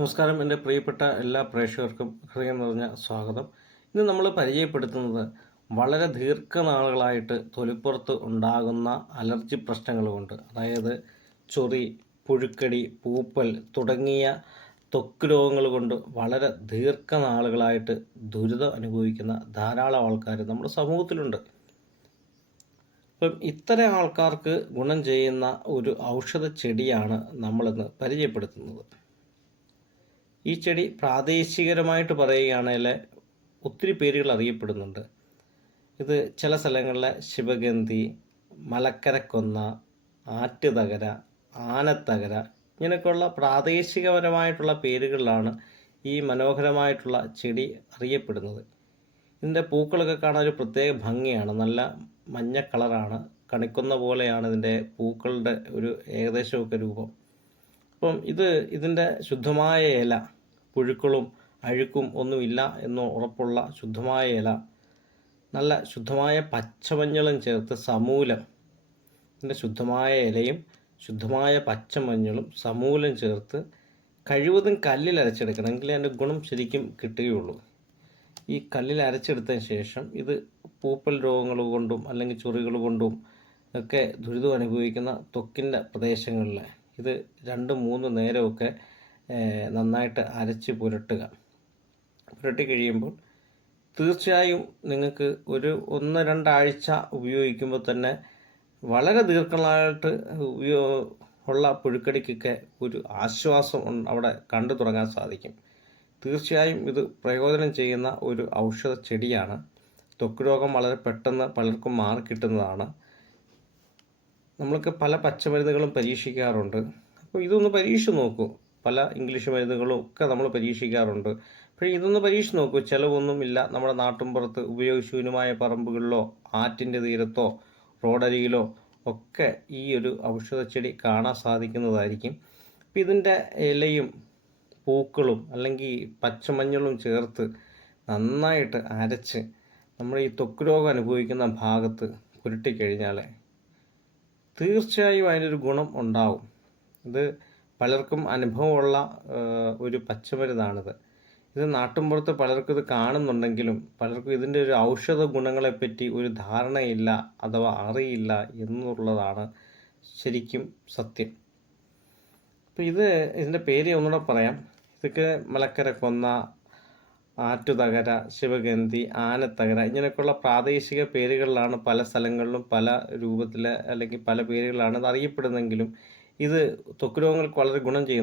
നമസ്കാരം. എന്റെ പ്രിയപ്പെട്ട എല്ലാ പ്രേക്ഷകർക്കും ഹൃദയം നിറഞ്ഞ സ്വാഗതം. ഇന്ന് നമ്മൾ പരിചയപ്പെടുത്തുന്നത് വളരെ ദീർഘനാളുകളായിട്ട് തൊലിപ്പുറത്ത് ഉണ്ടാകുന്ന അലർജി പ്രശ്നങ്ങൾ കൊണ്ട് അതായത് ചൊറി പുഴുക്കടി പൂപ്പൽ തുടങ്ങിയ ത്വക്ക് രോഗങ്ങൾ കൊണ്ട് വളരെ ദീർഘനാളുകളായിട്ട് ദുരിതം അനുഭവിക്കുന്ന ധാരാളം ആൾക്കാർ നമ്മുടെ സമൂഹത്തിലുണ്ട്. അപ്പം ഇത്തരം ആൾക്കാർക്ക് ഗുണം ചെയ്യുന്ന ഒരു ഔഷധ ചെടിയാണ് നമ്മളിന്ന് പരിചയപ്പെടുത്തുന്നത്. ഈ ചെടി പ്രാദേശികരമായിട്ട് പറയുകയാണെങ്കിൽ ഒത്തിരി പേരുകൾ അറിയപ്പെടുന്നുണ്ട്. ഇത് ചില സ്ഥലങ്ങളിലെ ശിവഗന്ധി മലക്കരക്കൊന്ന ആറ്റുതകര ആനത്തകര ഇങ്ങനെയൊക്കെയുള്ള പ്രാദേശികപരമായിട്ടുള്ള പേരുകളിലാണ് ഈ മനോഹരമായിട്ടുള്ള ചെടി അറിയപ്പെടുന്നത്. ഇതിന്റെ പൂക്കളൊക്കെ കാണാൻ ഒരു പ്രത്യേക ഭംഗിയാണ്. നല്ല മഞ്ഞ കളറാണ്. കണിക്കുന്ന പോലെയാണ് ഇതിന്റെ പൂക്കളുടെ ഒരു ഏകദേശമൊക്കെ രൂപം. അപ്പം ഇത് ഇതിന്റെ ശുദ്ധമായ ഇല പുഴുക്കളും അഴുക്കും ഒന്നുമില്ല എന്ന് ഉറപ്പുള്ള ശുദ്ധമായ ഇല നല്ല ശുദ്ധമായ പച്ചമഞ്ഞളും ചേർത്ത് സമൂലം. ഇതിന്റെ ശുദ്ധമായ ഇലയും ശുദ്ധമായ പച്ചമഞ്ഞളും സമൂലം ചേർത്ത് കഴിവതും കല്ലിൽ അരച്ചെടുക്കണം. എങ്കിലേ അതിന്റെ ഗുണം ശരിക്കും കിട്ടുകയുള്ളൂ. ഈ കല്ലിൽ അരച്ചെടുത്തതിന് ശേഷം ഇത് പൂപ്പൽ രോഗങ്ങൾ കൊണ്ടും അല്ലെങ്കിൽ ചൊറികൾ കൊണ്ടും ഒക്കെ ദുരിതം അനുഭവിക്കുന്ന ത്വക്കിന്റെ പ്രദേശങ്ങളിൽ ഇത് രണ്ട് മൂന്ന് നേരമൊക്കെ നന്നായിട്ട് അരച്ച് പുരട്ടുക. പുരട്ടി കഴിയുമ്പോൾ തീർച്ചയായും നിങ്ങൾക്ക് ഒരു ഒന്ന് രണ്ടാഴ്ച ഉപയോഗിക്കുമ്പോൾ തന്നെ വളരെ ദീർഘനാളായിട്ട് ഉപയോ ഉള്ള പുഴുക്കടിക്കൊക്കെ ഒരു ആശ്വാസം അവിടെ കണ്ടു തുടങ്ങാൻ സാധിക്കും. തീർച്ചയായും ഇത് പ്രയോജനം ചെയ്യുന്ന ഒരു ഔഷധ ചെടിയാണ്. ത്വക്ക് രോഗം വളരെ പെട്ടെന്ന് പലർക്കും മാറിക്കിട്ടുന്നതാണ്. നമ്മൾക്ക് പല പച്ചമരുന്നുകളും പരീക്ഷിക്കാറുണ്ട്. അപ്പോൾ ഇതൊന്ന് പരീക്ഷിച്ച് നോക്കൂ. പല ഇംഗ്ലീഷ് മരുന്നുകളും ഒക്കെ നമ്മൾ പരീക്ഷിക്കാറുണ്ട്. പക്ഷേ ഇതൊന്ന് പരീക്ഷിച്ച് നോക്കൂ. ചിലവൊന്നുമില്ല നമ്മുടെ നാട്ടിൻപുറത്ത് ഉപയോഗശൂന്യമായ പറമ്പുകളിലോ ആറ്റിന്റെ തീരത്തോ റോഡരികിലോ ഒക്കെ ഈ ഒരു ഔഷധച്ചെടി കാണാൻ സാധിക്കുന്നതായിരിക്കും. അപ്പോൾ ഇതിന്റെ ഇലയും പൂക്കളും അല്ലെങ്കിൽ പച്ചമഞ്ഞളും ചേർത്ത് നന്നായിട്ട് അരച്ച് നമ്മൾ ഈ ത്വക്ക് രോഗം അനുഭവിക്കുന്ന ഭാഗത്ത് പുരട്ടിക്കഴിഞ്ഞാൽ തീർച്ചയായും അതിനൊരു ഗുണം ഉണ്ടാവും. ഇത് പലർക്കും അനുഭവമുള്ള ഒരു പച്ചമരുന്നാണിത്. ഇത് നാട്ടുമ്പുറത്ത് പലർക്കും ഇത് കാണുന്നുണ്ടെങ്കിലും പലർക്കും ഇതിന്റെ ഒരു ഔഷധ ഗുണങ്ങളെപ്പറ്റി ഒരു ധാരണയില്ല അഥവാ അറിയില്ല എന്നുള്ളതാണ് ശരിക്കും സത്യം. അപ്പോൾ ഇത് ഇതിന്റെ പേര് ഒന്നുകൂടെ പറയാം. ഇതൊക്കെ മലക്കര കൊന്ന ആറ്റുതകര ശിവഗന്ധി ആനത്തകര ഇങ്ങനെയൊക്കെയുള്ള പ്രാദേശിക പേരുകളിലാണ് പല സ്ഥലങ്ങളിലും പല രൂപത്തിൽ അല്ലെങ്കിൽ പല പേരുകളിലാണ് അത് അറിയപ്പെടുന്നെങ്കിലും ഇത് ത്വക്ക് രോഗങ്ങൾക്ക് വളരെ ഗുണം ചെയ്യുന്നു.